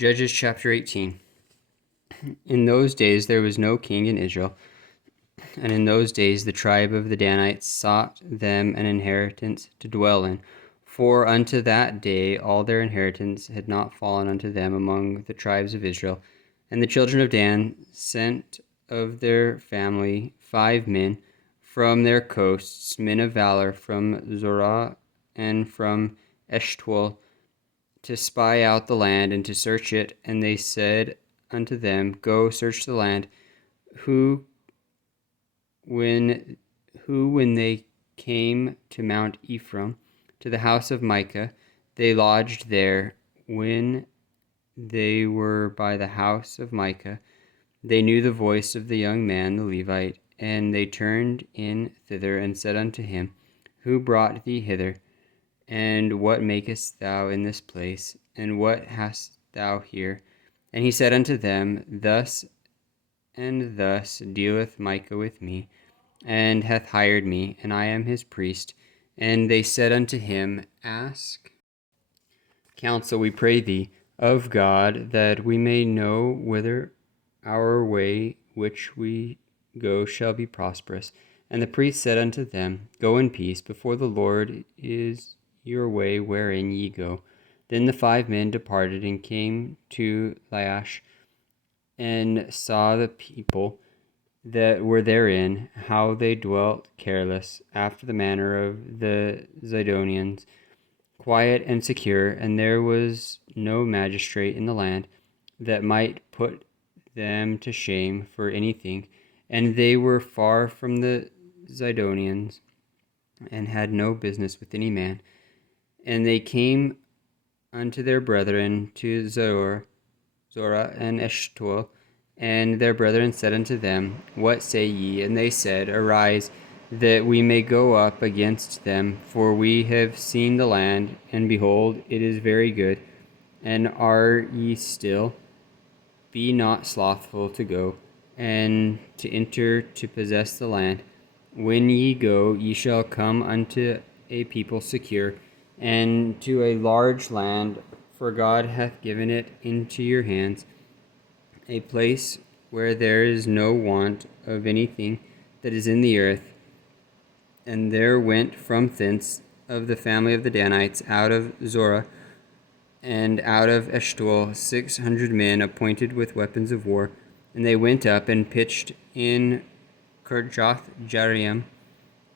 Judges chapter 18. In those days there was no king in Israel, and in those days the tribe of the Danites sought them an inheritance to dwell in. For unto that day all their inheritance had not fallen unto them among the tribes of Israel. And the children of Dan sent of their family 5 men from their coasts, men of valor from Zorah and from Eshtaol, to spy out the land and to search it. And they said unto them, Go search the land. Who when they came to Mount Ephraim, to the house of Micah, they lodged there. When they were by the house of Micah, they knew the voice of the young man the Levite, and they turned in thither and said unto him, Who brought thee hither? And what makest thou in this place? And what hast thou here? And he said unto them, Thus and thus dealeth Micah with me, and hath hired me, and I am his priest. And they said unto him, Ask counsel, we pray thee, of God, that we may know whether our way which we go shall be prosperous. And the priest said unto them, Go in peace, before the Lord is your way wherein ye go. Then the 5 men departed and came to Laish, and saw the people that were therein, how they dwelt careless, after the manner of the Zidonians, quiet and secure, and there was no magistrate in the land that might put them to shame for anything. And they were far from the Zidonians, and had no business with any man. And they came unto their brethren to Zorah and Eshtaol, and their brethren said unto them, What say ye? And they said, Arise, that we may go up against them, for we have seen the land, and behold, it is very good. And are ye still? Be not slothful to go, and to enter to possess the land. When ye go, ye shall come unto a people secure, and to a large land, for God hath given it into your hands, a place where there is no want of anything that is in the earth. And there went from thence of the family of the Danites out of Zorah and out of Eshtaol 600 men appointed with weapons of war. And they went up and pitched in Kirjath-jearim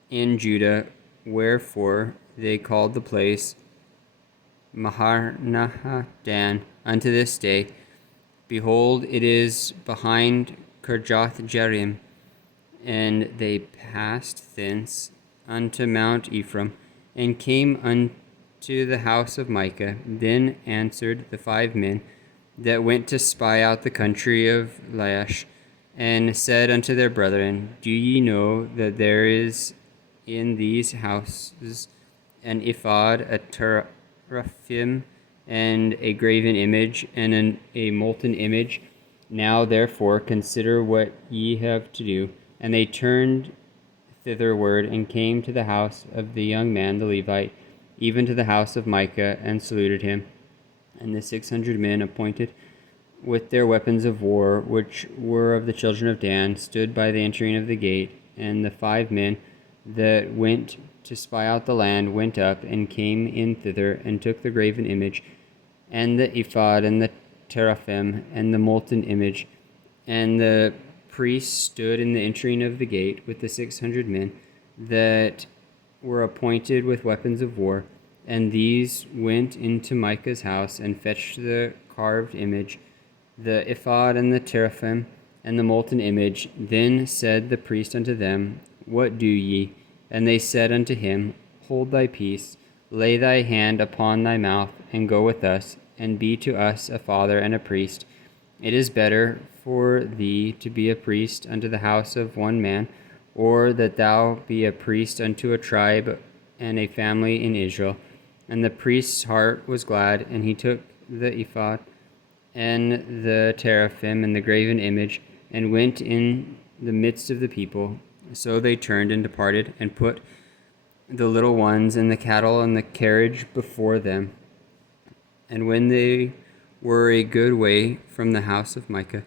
in Judah, wherefore they called the place Maharnahdan unto this day. Behold, it is behind Kirjath-jearim. And they passed thence unto Mount Ephraim, and came unto the house of Micah. Then answered the 5 men that went to spy out the country of Laish, and said unto their brethren, Do ye know that there is in these houses an ephod, a teraphim, and a graven image, and a molten image? Now therefore consider what ye have to do. And they turned thitherward, and came to the house of the young man the Levite, even to the house of Micah, and saluted him. And the 600 men appointed with their weapons of war, which were of the children of Dan, stood by the entering of the gate. And the 5 men that went to spy out the land went up, and came in thither, and took the graven image, and the ephod, and the teraphim, and the molten image. And the priests stood in the entering of the gate with the 600 men that were appointed with weapons of war. And these went into Micah's house, and fetched the carved image, the ephod, and the teraphim, and the molten image. Then said the priest unto them, What do ye? And they said unto him, Hold thy peace, lay thy hand upon thy mouth, and go with us, and be to us a father and a priest. It is better for thee to be a priest unto the house of one man, or that thou be a priest unto a tribe and a family in Israel. And the priest's heart was glad, and he took the ephod and the teraphim and the graven image, and went in the midst of the people. So they turned and departed, and put the little ones and the cattle and the carriage before them. And when they were a good way from the house of Micah.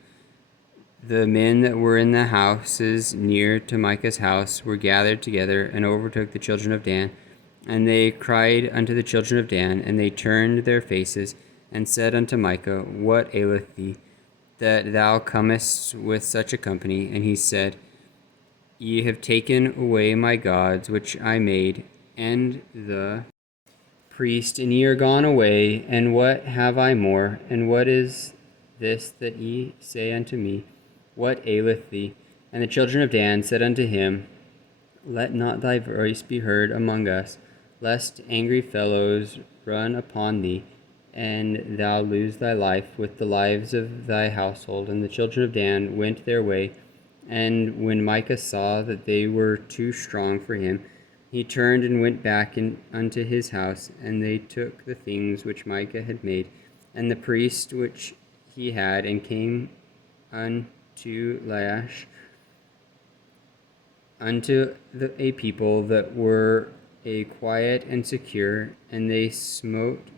The men that were in the houses near to Micah's house were gathered together and overtook the children of Dan. And they cried unto the children of Dan, and they turned their faces, and said unto Micah, What aileth thee, that thou comest with such a company? And he said, Ye have taken away my gods which I made, and the priest, and ye are gone away. And what have I more? And what is this that ye say unto me? What aileth thee? And the children of Dan said unto him, Let not thy voice be heard among us, lest angry fellows run upon thee, and thou lose thy life with the lives of thy household. And the children of Dan went their way. And when Micah saw that they were too strong for him, he turned and went back unto his house. And they took the things which Micah had made, and the priest which he had, and came unto Laish, unto a people that were a quiet and secure, and they smote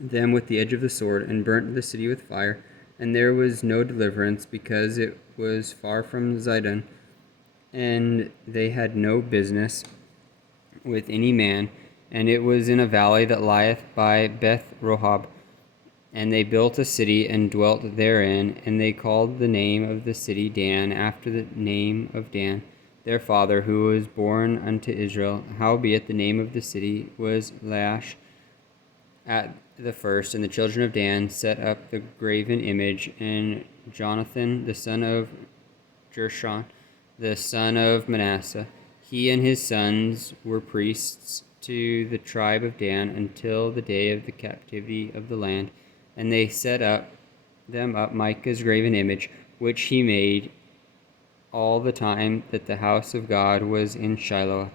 them with the edge of the sword, and burnt the city with fire. And there was no deliverance, because it was far from Zidon, and they had no business with any man, and it was in a valley that lieth by Beth Rohab. And they built a city and dwelt therein, and they called the name of the city Dan, after the name of Dan, their father, who was born unto Israel. Howbeit the name of the city was Laish at the first. And the children of Dan set up the graven image, and Jonathan, the son of Gershon, the son of Manasseh, he and his sons were priests to the tribe of Dan until the day of the captivity of the land. And they set up Micah's graven image, which he made all the time that the house of God was in Shiloh.